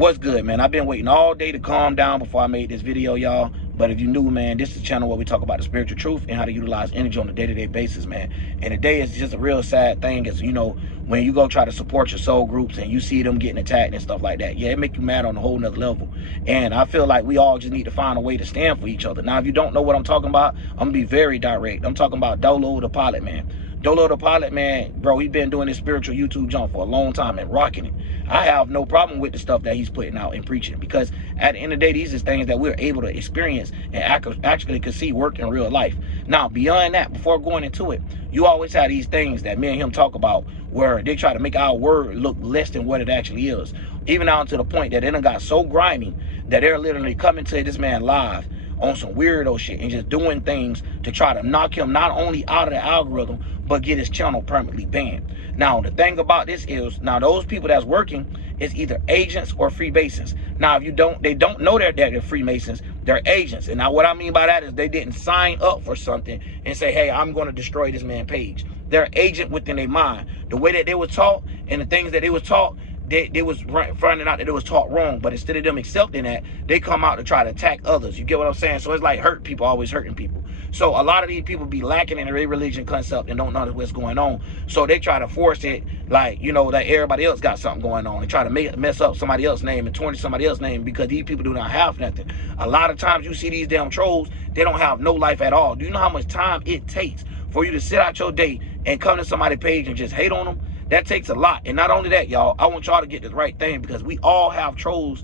What's good, man? I've been waiting all day to calm down before I made this video, y'all. But if you knew, man, this is the channel where we talk about the spiritual truth and how to utilize energy on a day-to-day basis, man. And today is just a real sad thing. Is, you know, when you go try to support your soul groups and you see them getting attacked and stuff like that, yeah, it make you mad on a whole nother level. And I feel like we all just need to find a way to stand for each other. Now, if you don't know what I'm talking about, I'm gonna be very direct. I'm talking about Dolo the Pilot, man. Dolo the Pilot, man, bro, he's been doing this spiritual YouTube jump for a long time and rocking it. I have no problem with the stuff that he's putting out and preaching, because at the end of the day, these are things that we're able to experience and actually can see work in real life. Now, beyond that, before going into it, you always have these things that me and him talk about where they try to make our word look less than what it actually is. Even down to the point that it done got so grimy that they're literally coming to this man live on some weirdo shit and just doing things to try to knock him not only out of the algorithm, but get his channel permanently banned. Now, the thing about this is, now those people that's working is either agents or Freemasons. Now, if you don't, they don't know that they're Freemasons, they're agents. And now what I mean by that is they didn't sign up for something and say, hey, I'm going to destroy this man's page. They're agent within their mind. The way that they were taught and the things that they was taught, they was finding out that it was taught wrong, but instead of them accepting that, they come out to try to attack others. You get what I'm saying? So it's like hurt people always hurting people. So a lot of these people be lacking in their religion concept and don't know what's going on. So they try to force it like, you know, that everybody else got something going on. They try to mess up somebody else's name and tarnish somebody else's name because these people do not have nothing. A lot of times you see these damn trolls, they don't have no life at all. Do you know how much time it takes for you to sit out your day and come to somebody's page and just hate on them? That takes a lot. And not only that, y'all, I want y'all to get the right thing, because we all have trolls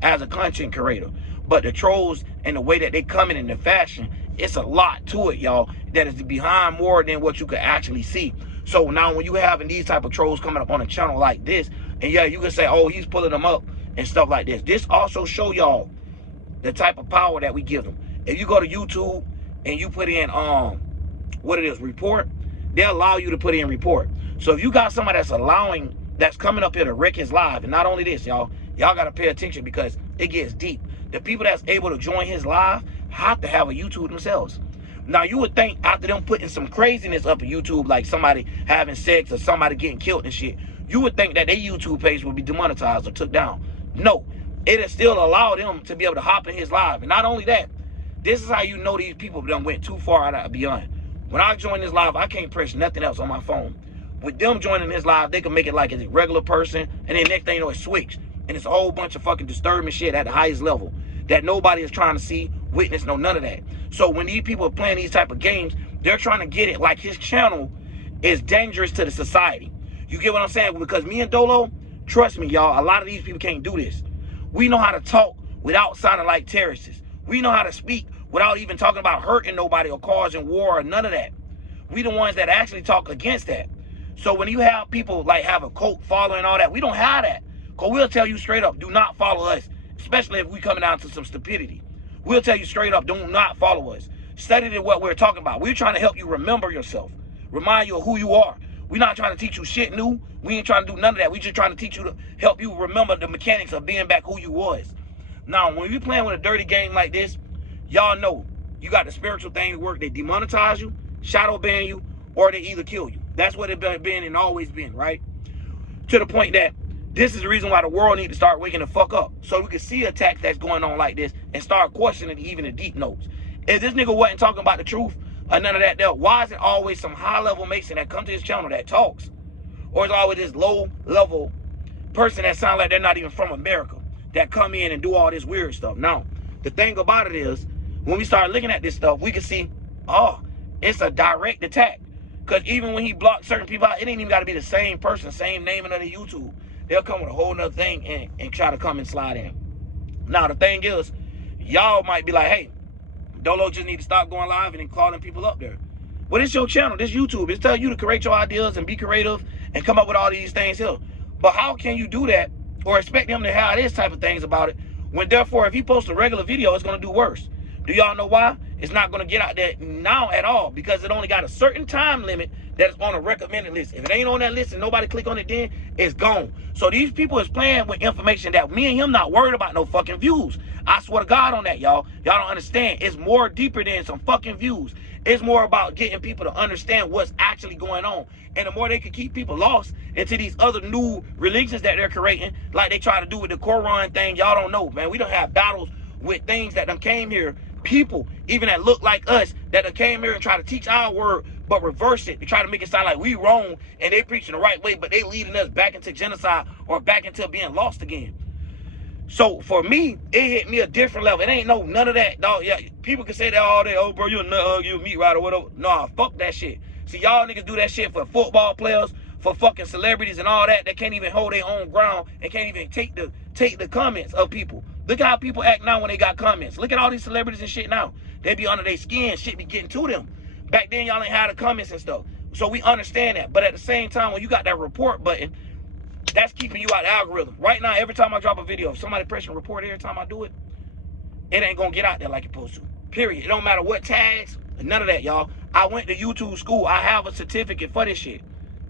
as a content creator. But the trolls and the way that they come in the fashion, it's a lot to it, y'all, that is behind more than what you could actually see. So now when you having these type of trolls coming up on a channel like this, and yeah, you can say, oh, he's pulling them up and stuff like this. This also show y'all the type of power that we give them. If you go to YouTube and you put in what it is, report, they'll allow you to put in report. So if you got somebody that's coming up here to wreck his live, and not only this, y'all got to pay attention because it gets deep. The people that's able to join his live have to have a YouTube themselves. Now, you would think after them putting some craziness up on YouTube, like somebody having sex or somebody getting killed and shit, you would think that their YouTube page would be demonetized or took down. No, it has still allowed them to be able to hop in his live. And not only that, this is how you know these people done went too far out of beyond. When I join this live, I can't press nothing else on my phone. With them joining his live, they can make it like it's a regular person, and then next thing you know, it switched. And it's a whole bunch of fucking disturbing shit at the highest level that nobody is trying to see, witness, no none of that. So when these people are playing these type of games, they're trying to get it like his channel is dangerous to the society. You get what I'm saying? Because me and Dolo, trust me, y'all, a lot of these people can't do this. We know how to talk without sounding like terrorists. We know how to speak without even talking about hurting nobody or causing war or none of that. We the ones that actually talk against that. So when you have people like have a cult following and all that, we don't have that. Because we'll tell you straight up, do not follow us. Especially if we coming down to some stupidity. We'll tell you straight up, do not follow us. Study what we're talking about. We're trying to help you remember yourself. Remind you of who you are. We're not trying to teach you shit new. We ain't trying to do none of that. We're just trying to teach you to help you remember the mechanics of being back who you was. Now, when you playing with a dirty game like this, y'all know you got the spiritual thing to work. They demonetize you, shadow ban you, or they either kill you. That's what it's been and always been, right? To the point that this is the reason why the world need to start waking the fuck up, so we can see attacks that's going on like this and start questioning even the deep notes. If this nigga wasn't talking about the truth or none of that, why is it always some high-level Mason that comes to his channel that talks? Or it's always this low-level person that sounds like they're not even from America that come in and do all this weird stuff? Now, the thing about it is, when we start looking at this stuff, we can see, oh, it's a direct attack. Because even when he blocked certain people out, it ain't even got to be the same person, same name and other YouTube. They'll come with a whole nother thing and try to come and slide in. Now, the thing is, y'all might be like, hey, Dolo just need to stop going live and then calling people up there. Well, it's your channel, this YouTube. It's telling you to create your ideas and be creative and come up with all these things here. But how can you do that or expect them to have this type of things about it when, therefore, if he posts a regular video, it's going to do worse? Do y'all know why? It's not going to get out there now at all, because it only got a certain time limit that is on a recommended list. If it ain't on that list and nobody click on it, then it's gone. So these people is playing with information that me and him not worried about no fucking views. I swear to God on that, y'all. Y'all don't understand. It's more deeper than some fucking views. It's more about getting people to understand what's actually going on. And the more they can keep people lost into these other new religions that they're creating, like they try to do with the Quran thing, y'all don't know, man. We don't have battles with things that done came here, people even that look like us, that done came here and try to teach our word, but reverse it. They try to make it sound like we wrong and they preaching the right way, but they leading us back into genocide or back into being lost again. So for me, it hit me a different level. It ain't none of that, dog. Yeah, people can say that all day. Oh, bro, you a nut, you a meat rider, whatever. Nah, fuck that shit. See, y'all niggas do that shit for football players, for fucking celebrities and all that. They can't even hold their own ground and can't even take the comments of people. Look at how people act now when they got comments. Look at all these celebrities and shit now. They be under their skin, shit be getting to them. Back then, y'all ain't had the comments and stuff. So we understand that. But at the same time, when you got that report button, that's keeping you out of the algorithm. Right now, every time I drop a video, if somebody pressing report every time I do it, it ain't gonna get out there like it's supposed to. Period. It don't matter what tags, none of that, y'all. I went to YouTube school. I have a certificate for this shit.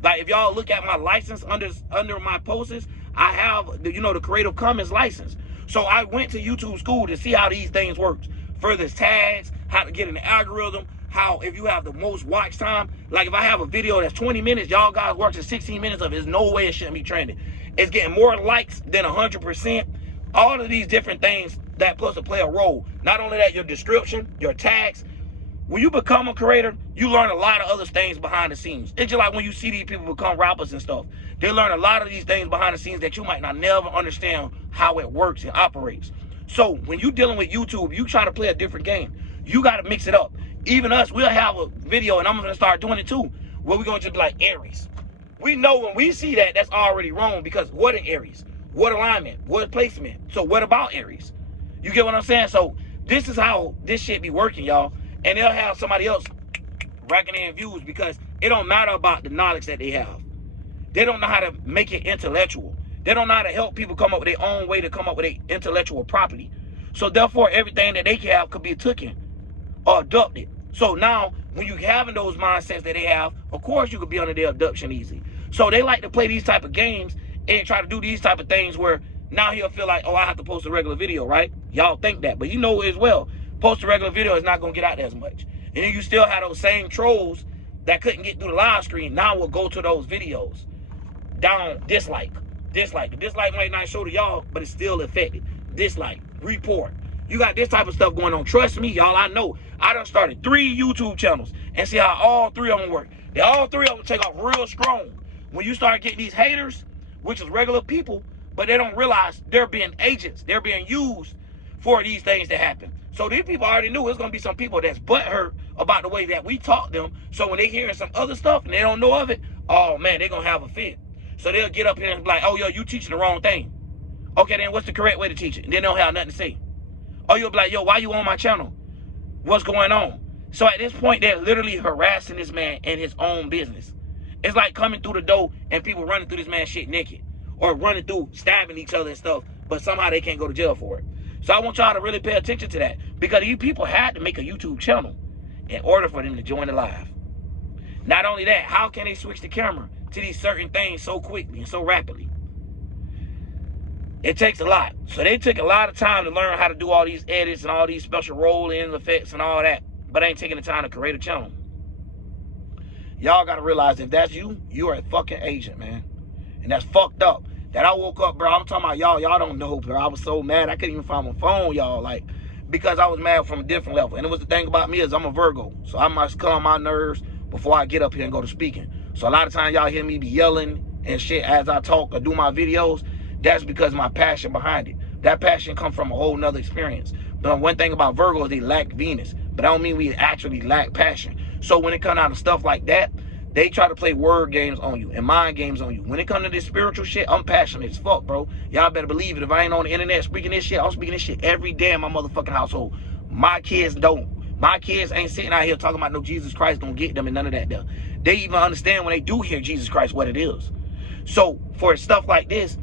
Like, if y'all look at my license under my posts, I have the Creative Commons license. So I went to YouTube school to see how these things work. Further tags, how to get in the algorithm, how if you have the most watch time. Like if I have a video that's 20 minutes, y'all guys watching 16 minutes of it, there's no way it shouldn't be trending. It's getting more likes than 100%. All of these different things that plus to play a role. Not only that, your description, your tags. When you become a creator, you learn a lot of other things behind the scenes. It's just like when you see these people become rappers and stuff. They learn a lot of these things behind the scenes that you might not never understand how it works and operates. So when you're dealing with YouTube, you try to play a different game. You got to mix it up. Even us, we'll have a video, and I'm going to start doing it too, where we're going to just be like Aries. We know when we see that, that's already wrong, because what in Aries? What alignment? What placement? So what about Aries? You get what I'm saying? So this is how this shit be working, y'all. And they'll have somebody else racking in views because it don't matter about the knowledge that they have. They don't know how to make it intellectual. They don't know how to help people come up with their own way to come up with their intellectual property. So therefore, everything that they can have could be taken or abducted. So now, when you having those mindsets that they have, of course you could be under their abduction easily. So they like to play these type of games and try to do these type of things where now he'll feel like, oh, I have to post a regular video, right? Y'all think that, but you know as well, post a regular video is not going to get out there as much. And then you still have those same trolls that couldn't get through the live screen. Now will go to those videos. Down, dislike. The dislike might not show to y'all, but it's still affected. Dislike, report. You got this type of stuff going on. Trust me, y'all, I know. I done started 3 YouTube channels and see how all 3 of them work. They all 3 of them take off real strong. When you start getting these haters, which is regular people, but they don't realize they're being agents. They're being used for these things to happen. So these people already knew it's going to be some people that's butthurt about the way that we taught them. So when they hearing some other stuff and they don't know of it, oh, man, they're going to have a fit. So they'll get up here and be like, oh, yo, you teaching the wrong thing. Okay, then what's the correct way to teach it? And then they don't have nothing to say. Or you'll be like, yo, why you on my channel? What's going on? So at this point, they're literally harassing this man in his own business. It's like coming through the door and people running through this man's shit naked. Or running through, stabbing each other and stuff. But somehow they can't go to jail for it. So I want y'all to really pay attention to that. Because you people had to make a YouTube channel in order for them to join the live. Not only that, how can they switch the camera to these certain things so quickly and so rapidly? It takes a lot. So they took a lot of time to learn how to do all these edits and all these special roll-in effects and all that. But ain't taking the time to create a channel. Y'all got to realize if that's you, you are a fucking agent, man. And that's fucked up. That I woke up, bro. I'm talking about y'all. Y'all don't know, bro. I was so mad. I couldn't even find my phone, y'all. Like, because I was mad from a different level. And it was the thing about me is I'm a Virgo. So I must calm my nerves before I get up here and go to speaking. So a lot of times y'all hear me be yelling and shit as I talk or do my videos. That's because of my passion behind it. That passion comes from a whole nother experience. But one thing about Virgos, they lack Venus. But I don't mean we actually lack passion. So when it comes out of stuff like that, they try to play word games on you and mind games on you. When it comes to this spiritual shit, I'm passionate as fuck, bro. Y'all better believe it. If I ain't on the internet speaking this shit, I'm speaking this shit every day in my motherfucking household. My kids don't. My kids ain't sitting out here talking about no Jesus Christ gonna get them and none of that there. They even understand when they do hear Jesus Christ what it is. So for stuff like this,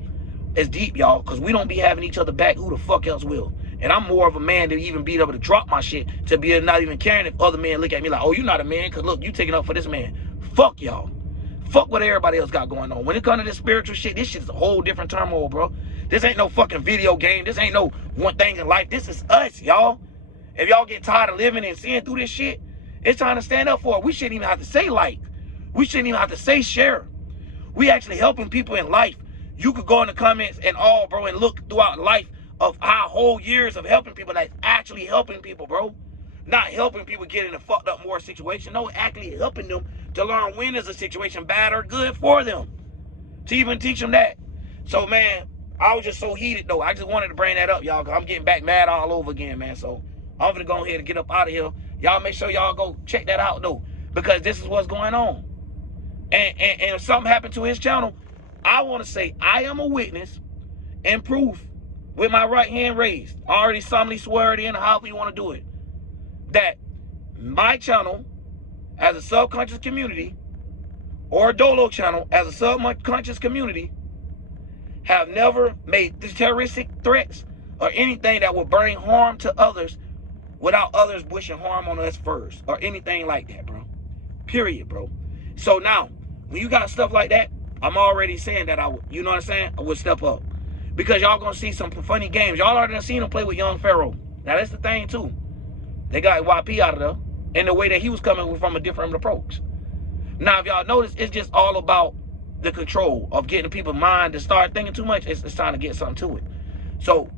it's deep, y'all, because we don't be having each other back. Who the fuck else will? And I'm more of a man to even be able to drop my shit, to be not even caring if other men look at me like, oh, you're not a man, because look, you taking up for this man. Fuck y'all. Fuck what everybody else got going on. When it comes to this spiritual shit, this shit is a whole different turmoil, bro. This ain't no fucking video game. This ain't no one thing in life. This is us, y'all. If y'all get tired of living and seeing through this shit, It's time to stand up for it. We shouldn't even have to say like. We shouldn't even have to say share. We actually helping people in life. You could go in the comments and all, bro, and look throughout life of our whole years of helping people that's actually helping people, bro. Not helping people get in a fucked up more situation. No, actually helping them to learn when is a situation bad or good for them. To even teach them that. So, man, I was just so heated, though. I just wanted to bring that up, y'all, because I'm getting back mad all over again, man. So, I'm going to go ahead and get up out of here. Y'all make sure y'all go check that out, though, because this is what's going on. And if something happened to his channel, I want to say I am a witness and proof with my right hand raised. I already solemnly swear it in, however you want to do it, that my channel as a subconscious community or a Dolo channel as a subconscious community have never made terroristic threats or anything that will bring harm to others without others wishing harm on us first or anything like that, bro. Period, bro. So now, when you got stuff like that, I'm already saying that you know what I'm saying? I would step up. Because y'all gonna see some funny games. Y'all already seen him play with Young Pharaoh. Now that's the thing too. They got YP out of there. And the way that he was coming from a different approach. Now if y'all notice, it's just all about the control of getting people's mind to start thinking too much. It's time to get something to it. So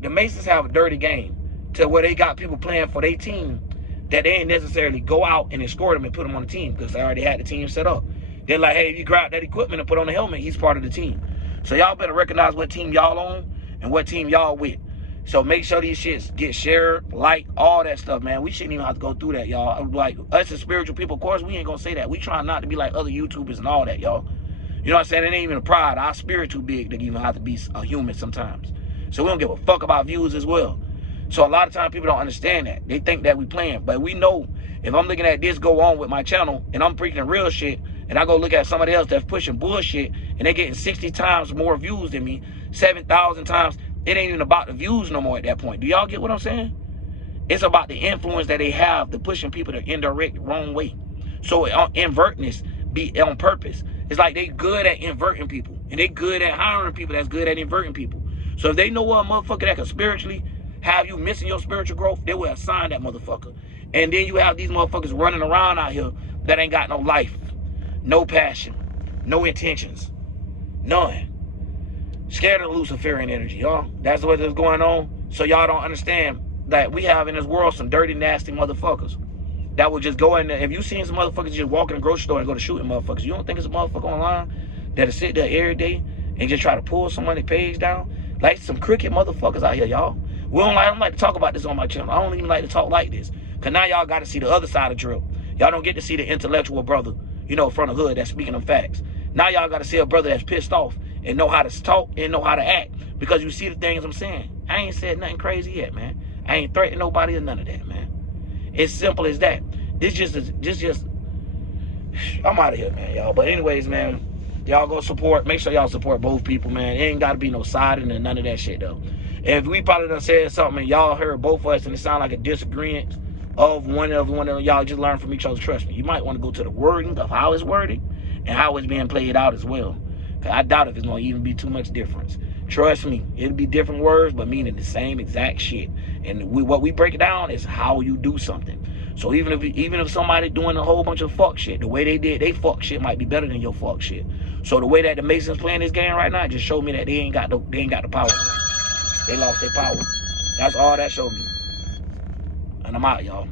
the Masons have a dirty game to where they got people playing for their team that they ain't necessarily go out and escort them and put them on the team because they already had the team set up. They're like, hey, if you grab that equipment and put on the helmet, he's part of the team. So y'all better recognize what team y'all on and what team y'all with. So make sure these shits get shared, like, all that stuff, man. We shouldn't even have to go through that, y'all. Like, us as spiritual people, of course, we ain't gonna say that. We trying not to be like other YouTubers and all that, y'all. You know what I'm saying? It ain't even a pride. Our spirit too big to even have to be a human sometimes. So we don't give a fuck about views as well. So a lot of times people don't understand that. They think that we playing. But we know if I'm looking at this go on with my channel and I'm preaching real shit, and I go look at somebody else that's pushing bullshit and they getting 60 times more views than me, 7,000 times, it ain't even about the views no more at that point. Do y'all get what I'm saying? It's about the influence that they have to pushing people the indirect wrong way. So invertness be on purpose. It's like they good at inverting people. And they good at hiring people that's good at inverting people. So if they know a motherfucker that can spiritually have you missing your spiritual growth, they will assign that motherfucker. And then you have these motherfuckers running around out here that ain't got no life, no passion, no intentions, none. Scared of Luciferian energy, y'all. That's what is going on. So y'all don't understand that we have in this world some dirty, nasty motherfuckers that will just go in there. If you seen some motherfuckers just walk in the grocery store and go to shooting motherfuckers, you don't think it's a motherfucker online that'll sit there every day and just try to pull somebody's page down? Like some crooked motherfuckers out here, y'all. I don't like to talk about this on my channel. I don't even like to talk like this. Because now y'all got to see the other side of drill. Y'all don't get to see the intellectual brother, you know, from the hood that's speaking them facts. Now y'all got to see a brother that's pissed off and know how to talk and know how to act. Because you see the things I'm saying. I ain't said nothing crazy yet, man. I ain't threatening nobody or none of that, man. It's simple as that. This just I'm out of here, man, y'all. But anyways, man, y'all go support. Make sure y'all support both people, man. It ain't got to be no siding and none of that shit, though. If we probably done said something and y'all heard both of us and it sound like a disagreement of one of y'all, just learn from each other. Trust me. You might want to go to the wording of how it's worded and how it's being played out as well. Because I doubt if it's going to even be too much difference. Trust me, it'll be different words, but meaning the same exact shit. And what we break it down is how you do something. So even if somebody doing a whole bunch of fuck shit, the way they did they fuck shit might be better than your fuck shit. So the way that the Masons playing this game right now just showed me that they ain't got the power. They lost their power. That's all that showed me. And I'm out, y'all.